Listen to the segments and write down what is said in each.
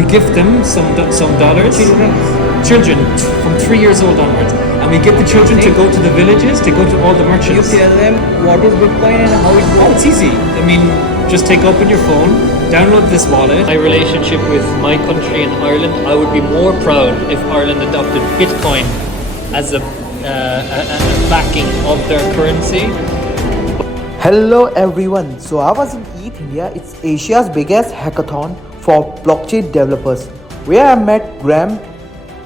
We gift them some dollars. Children from 3 years old onwards. And we get the children to go to the villages, to go to all the You merchants. tell them what is Bitcoin and how it Oh, works. it's easy. I mean, just take open your phone, download this wallet. My relationship with my country and Ireland, I would be more proud if Ireland adopted Bitcoin as a backing of their currency. Hello everyone, so I was in ETH India. It's Asia's biggest hackathon for blockchain developers, where I met Graham.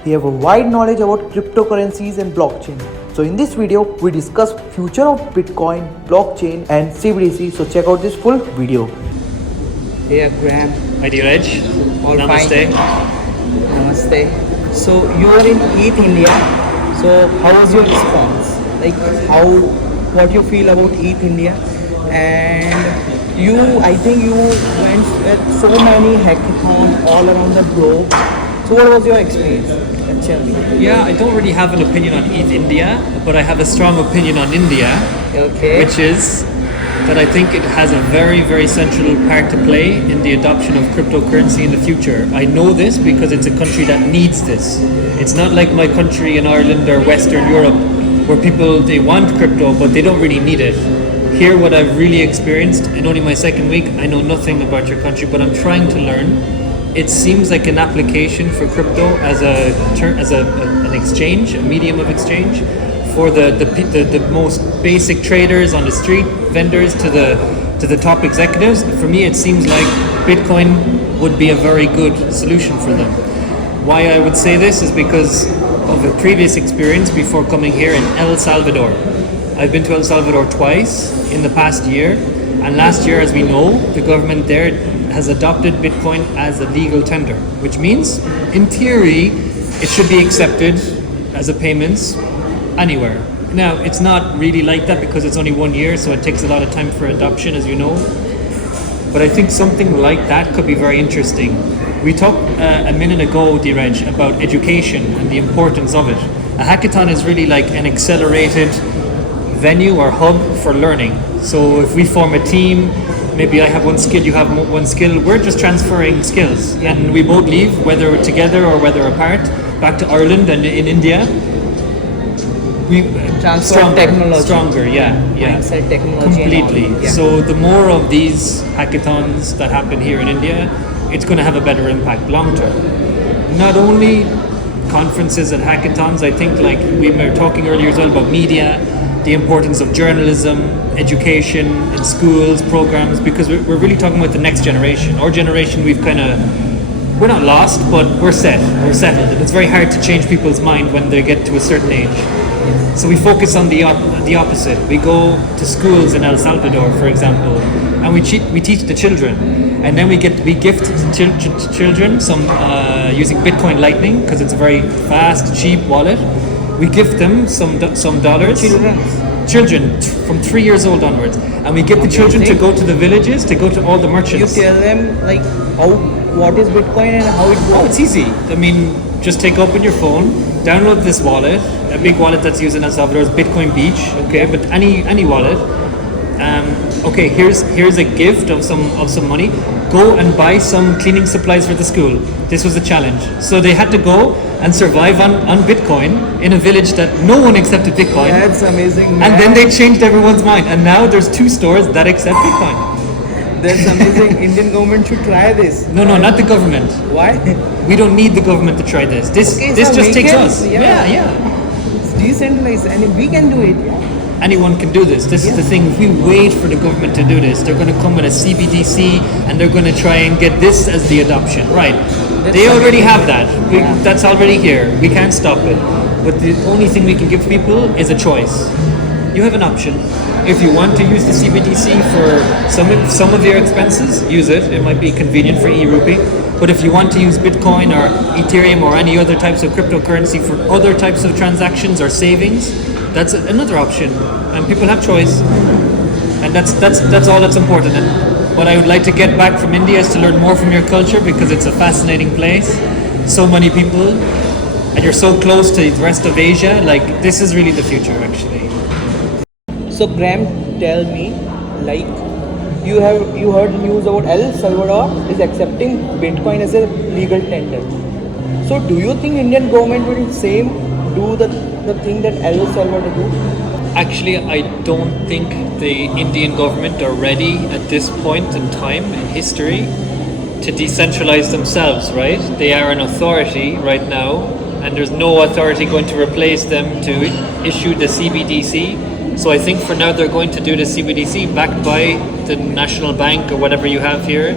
He have a wide knowledge about cryptocurrencies and blockchain. So in this video, we discuss future of Bitcoin, blockchain and CBDC. So check out this full video. Hey, Graham. Hi, Dheeraj. All Namaste. fine. Namaste. So you are in ETH India. So how was your response? Like what you feel about ETH India? And I think you went with so many hackathons all around the globe. So what was your experience? Tell me. Yeah, I don't really have an opinion on ETH India, but I have a strong opinion on India, Okay. which is that I think it has a very, very central part to play in the adoption of cryptocurrency in the future. I know this because it's a country that needs this. It's not like my country in Ireland or Western Europe, where people, they want crypto, but they don't really need it. Here, what I've really experienced in only my second week, I know nothing about your country, but I'm trying to learn. It seems like an application for crypto as an exchange, a medium of exchange, for the most basic traders on the street, vendors to the top executives. For me, it seems like Bitcoin would be a very good solution for them. Why I would say this is because of a previous experience before coming here in El Salvador. I've been to El Salvador twice in the past year, and last year, as we know, the government there has adopted Bitcoin as a legal tender, which means, in theory, it should be accepted as a payments anywhere. Now, it's not really like that because it's only 1 year, so it takes a lot of time for adoption, as you know. But I think something like that could be very interesting. We talked a minute ago, Dheeraj, about education and the importance of it. A hackathon is really like an accelerated venue or hub for learning. So if we form a team, maybe I have one skill, you have one skill, we're just transferring skills. And we both leave, whether we're together or whether apart, back to Ireland and in India. We Transfer technology. Stronger, yeah. Mindset, technology. Completely. And all. Yeah. So the more of these hackathons that happen here in India, it's going to have a better impact long term. Not only conferences and hackathons, I think like we were talking earlier as well about media, the importance of journalism, education in schools, programs, because we're really talking about the next generation. Our generation, we're not lost, but we're settled. And it's very hard to change people's mind when they get to a certain age. So we focus on the opposite. We go to schools in El Salvador, for example, and we teach the children, and then we gift children some using Bitcoin Lightning because it's a very fast, cheap wallet. We gift them some dollars. Children from 3 years old onwards, and we get the children to go to the villages, to go to all the You merchants. tell them like what is Bitcoin and how it Oh, works. it's easy. I mean, just take open your phone, download this wallet. A big wallet that's used in El Salvador is Bitcoin Beach. Okay, but any wallet. Okay, here's a gift of some money. Go and buy some cleaning supplies for the school. This was a challenge. So they had to go and survive on Bitcoin in a village that no one accepted Bitcoin. That's amazing, man. And then they changed everyone's mind. And now there's 2 stores that accept Bitcoin. That's amazing. Indian government should try this. No, not the government. Why? We don't need the government to try this. This Okay, this so just we takes can- us. yeah. Yeah. It's decentralized and we can do it. Anyone can do this. This is the thing. If we wait for the government to do this, they're going to come with a CBDC and they're going to try and get this as the adoption. Right. They already have that. That's already here. We can't stop it. But the only thing we can give people is a choice. You have an option. If you want to use the CBDC for some of your expenses, use it. It might be convenient for e-rupee. But if you want to use Bitcoin or Ethereum or any other types of cryptocurrency for other types of transactions or savings, that's another option. And people have choice. And that's all that's important. And what I would like to get back from India is to learn more from your culture because it's a fascinating place. So many people, and you're so close to the rest of Asia. Like, this is really the future, actually. So Graham, tell me, like, you heard news about El Salvador is accepting Bitcoin as a legal tender. So do you think Indian government will same do the thing that El Salvador do? Actually, I don't think the Indian government are ready at this point in time in history to decentralize themselves, right? They are an authority right now, and there's no authority going to replace them to issue the CBDC. So I think for now they're going to do the CBDC backed by the national bank or whatever you have here,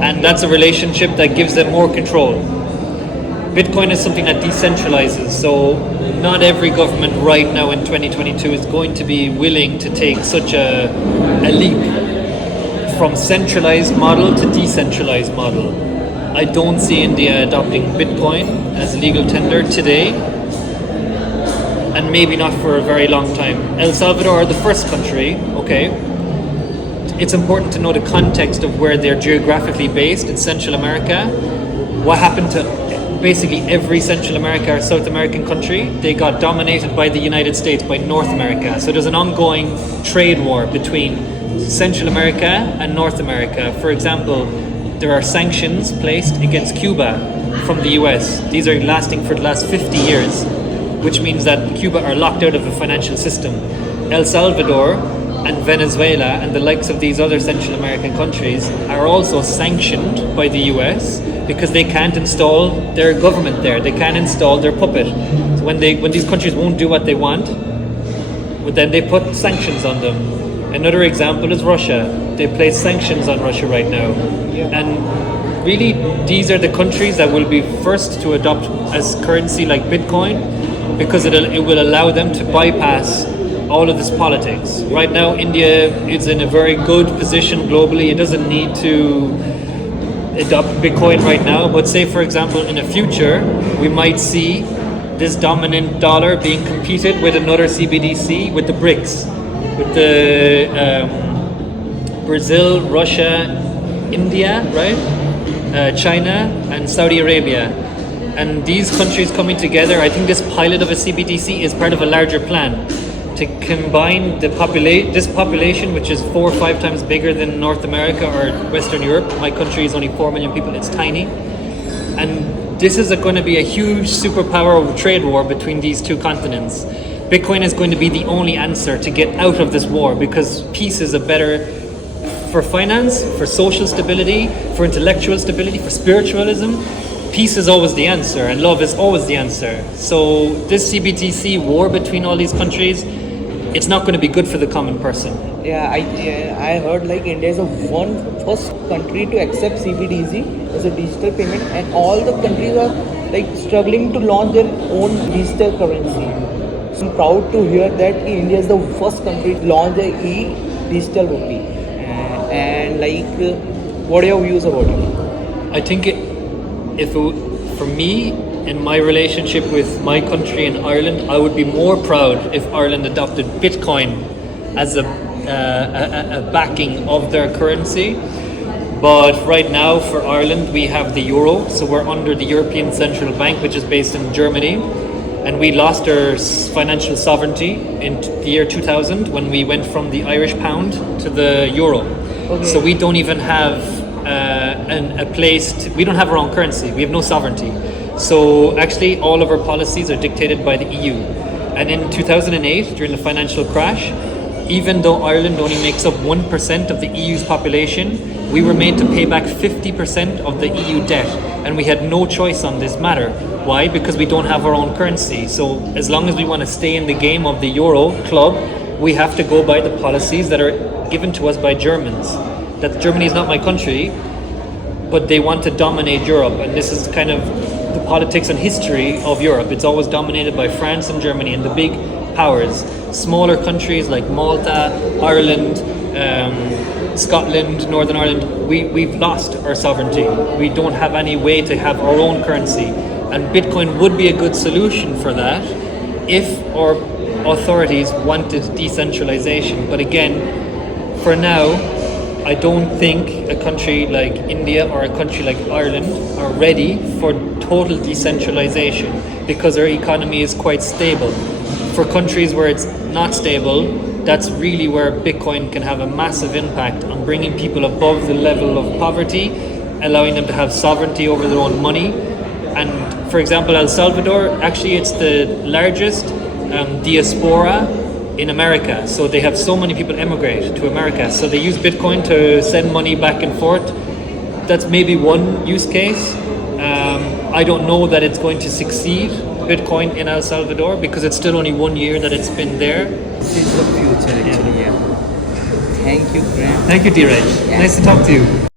and that's a relationship that gives them more control. Bitcoin is something that decentralizes, so not every government right now in 2022 is going to be willing to take such a leap from centralized model to decentralized model. I don't see India adopting Bitcoin as legal tender today, and maybe not for a very long time. El Salvador are the first country, okay. It's important to know the context of where they're geographically based in Central America. What happened to basically every Central America or South American country? They got dominated by the United States, by North America. So there's an ongoing trade war between Central America and North America. For example, there are sanctions placed against Cuba from the US. These are lasting for the last 50 years, which means that Cuba are locked out of the financial system. El Salvador and Venezuela and the likes of these other Central American countries are also sanctioned by the US because they can't install their government there. They can't install their puppet. So when these countries won't do what they want, then they put sanctions on them. Another example is Russia. They place sanctions on Russia right now. And really, these are the countries that will be first to adopt as currency like Bitcoin, because it will allow them to bypass all of this politics. Right now, India is in a very good position globally. It doesn't need to adopt Bitcoin right now, but say, for example, in the future, we might see this dominant dollar being competed with another CBDC, with the BRICS, with the Brazil, Russia, India, right? China and Saudi Arabia. And these countries coming together, I think this pilot of a CBDC is part of a larger plan to combine this population, which is 4 or 5 times bigger than North America or Western Europe. My country is only 4 million people, it's tiny. And this is going to be a huge superpower trade war between these two continents. Bitcoin is going to be the only answer to get out of this war, because peace is a better, for finance, for social stability, for intellectual stability, for spiritualism, peace is always the answer and love is always the answer. So this CBDC war between all these countries, it's not going to be good for the common person. I heard like India is the first country to accept CBDC as a digital payment, and all the countries are like struggling to launch their own digital currency. So I'm proud to hear that India is the first country to launch the digital rupee. And what are your views about it? I think for me, in my relationship with my country in Ireland, I would be more proud if Ireland adopted Bitcoin as a backing of their currency. But right now for Ireland we have the euro, so we're under the European Central Bank, which is based in Germany, and we lost our financial sovereignty in the year 2000 when we went from the Irish pound to the euro. Okay. So we don't even have we don't have our own currency, we have no sovereignty. So actually all of our policies are dictated by the EU. And in 2008, during the financial crash, even though Ireland only makes up 1% of the EU's population, we were made to pay back 50% of the EU debt, and we had no choice on this matter. Why? Because we don't have our own currency. So as long as we want to stay in the game of the Euro club, we have to go by the policies that are given to us by Germans. That Germany is not my country, but they want to dominate Europe, and this is kind of the politics and history of Europe. It's always dominated by France and Germany and the big powers. Smaller countries like Malta, Ireland, Scotland, Northern Ireland, we've lost our sovereignty. We don't have any way to have our own currency. And Bitcoin would be a good solution for that if our authorities wanted decentralization. But again, for now, I don't think a country like India or a country like Ireland are ready for total decentralization because our economy is quite stable. For countries where it's not stable, that's really where Bitcoin can have a massive impact on bringing people above the level of poverty, allowing them to have sovereignty over their own money. And for example, El Salvador, actually it's the largest diaspora in America. So they have so many people emigrate to America. So they use Bitcoin to send money back and forth. That's maybe one use case. I don't know that it's going to succeed, Bitcoin in El Salvador, because it's still only 1 year that it's been there. This is the future actually, yeah. Thank you, Graham. Thank you, Dheeraj. Yeah. Nice to talk to you.